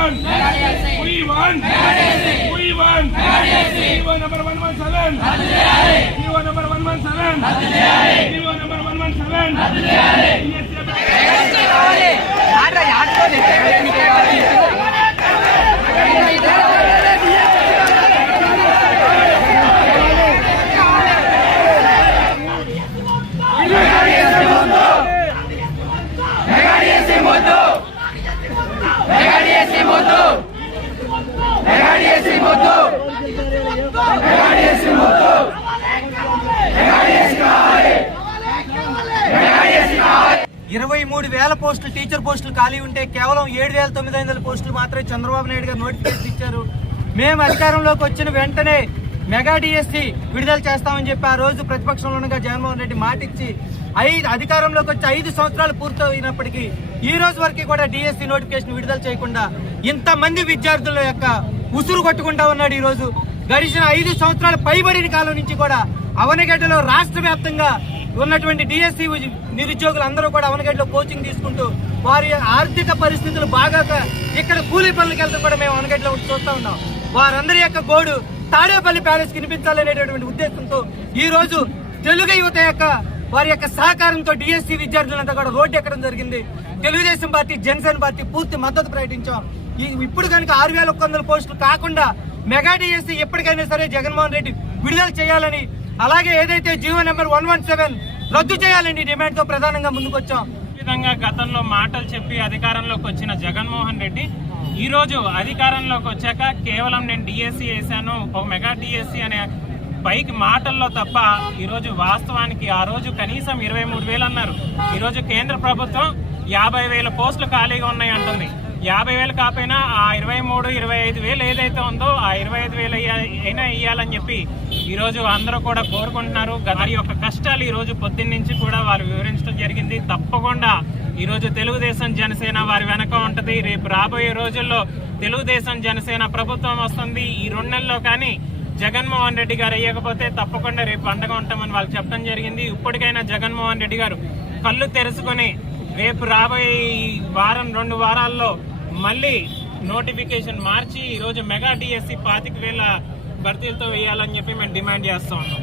won. We won. We won. Hero number one one seven. Hero number one one seven. ఇరవై మూడు వేల పోస్టులు teacher పోస్టులు ఖాళీ ఉంటే కేవలం ఏడు వేల తొమ్మిది వందల పోస్టులు మాత్రమే చంద్రబాబు నాయుడు గారు నోటిఫికేషన్ ఇచ్చారు. మేము అధికారంలోకి వచ్చిన వెంటనే మెగా డిఎస్సి విడుదల చేస్తామని చెప్పి ఆ రోజు ప్రతిపక్షంలో ఉండగా జగన్మోహన్ రెడ్డి మాటిచ్చి ఐదు అధికారంలోకి వచ్చి ఐదు సంవత్సరాలు పూర్తయినప్పటికీ ఈ రోజు వరకు కూడా డిఎస్సి నోటిఫికేషన్ విడుదల చేయకుండా ఇంతమంది విద్యార్థుల యొక్క ఉసురు కొట్టుకుంటా ఉన్నాడు ఈరోజు గడిచిన ఐదు సంవత్సరాల పైబడిన కాలం నుంచి కూడా అవనగడ్డలో రాష్ట్ర వ్యాప్తంగా ఉన్నటువంటి డిఎస్సి నిరుద్యోగులు అందరూ కూడా అవనగడ్డలో కోచింగ్ తీసుకుంటూ వారి ఆర్థిక పరిస్థితులు బాగా ఇక్కడ కూలీ పనులకు వెళ్తూ కూడా మేము అవనగడ్డలో చూస్తూ ఉన్నాం. వారందరి యొక్క గోడు తాడేపల్లి ప్యాలెస్ వినిపించాలనేటటువంటి ఉద్దేశంతో ఈ రోజు తెలుగు యువత యొక్క వారి యొక్క సహకారంతో డిఎస్సి విద్యార్థులంతా కూడా రోడ్డు ఎక్కడం జరిగింది. తెలుగుదేశం పార్టీ జనసేన పార్టీ పూర్తి మద్దతు ప్రకటించాం. ఈ- ఇప్పుడు కనుక ఆరు వేల ఒక్క వందల పోస్టులు కాకుండా మెగా డిఎస్సి ఎప్పటికైనా సరే జగన్మోహన్ రెడ్డి విడుదల చేయాలని అలాగే ఏదైతే GO number one one seven రద్దు చేయాలని డిమాండ్తో ప్రధానంగా ముందుకొచ్చాం. విధంగా గతంలో మాటలు చెప్పి అధికారంలోకి వచ్చిన జగన్మోహన్ రెడ్డి ఈ రోజు అధికారంలోకి వచ్చాక కేవలం నేను డిఎస్సి వేశాను ఒక మెగా డిఎస్సి అనే పైకి మాటల్లో తప్ప ఈరోజు వాస్తవానికి ఆ రోజు కనీసం ఇరవై మూడు వేలు అన్నారు. ఈరోజు కేంద్ర ప్రభుత్వం యాభై వేల పోస్టులు ఖాళీగా ఉన్నాయి అంటుంది. యాభై వేలు కాకపోయినా ఆ ఇరవై మూడు ఇరవై ఐదు వేలు ఏదైతే ఉందో ఆ ఇరవై ఐదు వేలు అయినా ఇవ్వాలని చెప్పి ఈరోజు అందరూ కూడా కోరుకుంటున్నారు. వారి యొక్క కష్టాలు ఈరోజు రోజు పొద్దున్న నుంచి కూడా వారు వివరించడం జరిగింది. తప్పకుండా ఈరోజు తెలుగుదేశం జనసేన వారి వెనక ఉంటుంది. రేపు రాబోయే రోజుల్లో తెలుగుదేశం జనసేన ప్రభుత్వం వస్తుంది. ఈ రెండు నెలల్లో కానీ జగన్మోహన్ రెడ్డి గారు అయ్యకపోతే తప్పకుండా రేపు పండగ ఉంటామని వాళ్ళు చెప్పడం జరిగింది. ఇప్పటికైనా జగన్మోహన్ రెడ్డి గారు కళ్ళు తెరుచుకొని రేపు రాబోయే ఈ వారం రెండు వారాల్లో మళ్ళీ నోటిఫికేషన్ మార్చి ఈ రోజు మెగా డిఎస్సి పాతిక వేల భర్తీలతో వేయాలని చెప్పి మేము డిమాండ్ చేస్తా ఉన్నాం.